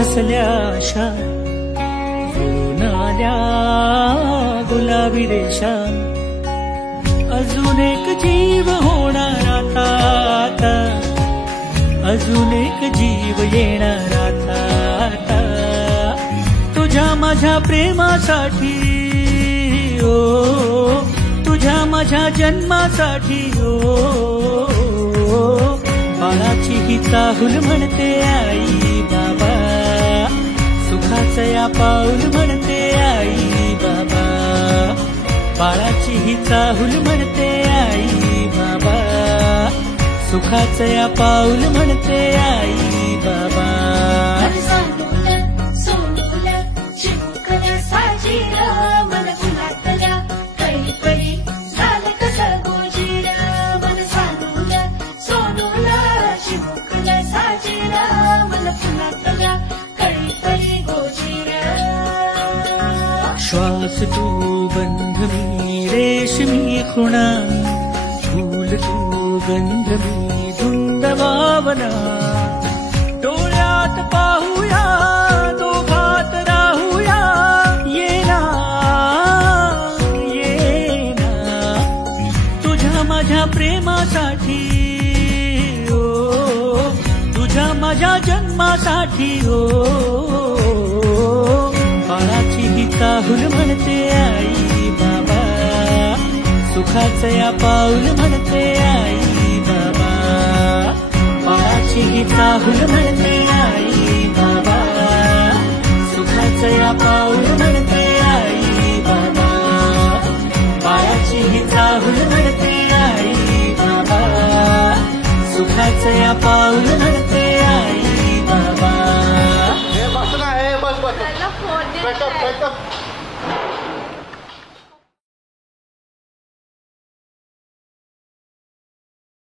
हसल्या आशा जुळून आल्या गुलाबी रेषा, अजून एक जीव होणार आता, आता अजून एक जीव येणार आता, आता तुझ्या माझ्या प्रेमासाठी, ओ तुझ्या माझ्या जन्मासाठी, ओ बाळाची ही चाहूल म्हणते आई बाबा, सुखाचं या पाऊल म्हणते आई बाबा, बाळाची ही चाहूल म्हणते आई बाबा, सुखाचं या पाऊल म्हणते आई बाबा. श्वास तू बंध मी रेशमी खुणा, फूल तू गंध मी धुंद भावना, डोळ्यात पाहूया दोघात राहूया, येना येना तुझ्या माझ्या प्रेमासाठी, ओ तुझ्या माझ्या जन्मासाठी, ओ बाळाची ही चाहूल म्हणते आई बाबा, सुखाचं या पाऊल म्हणते आई बाबा, बाळाची ही चाहूल म्हणते आई बाबा, सुखाचं या पाऊल म्हणते आई बाबा, बाळाची ही चाहूल म्हणते आई बाबा, सुखाचं या पाऊल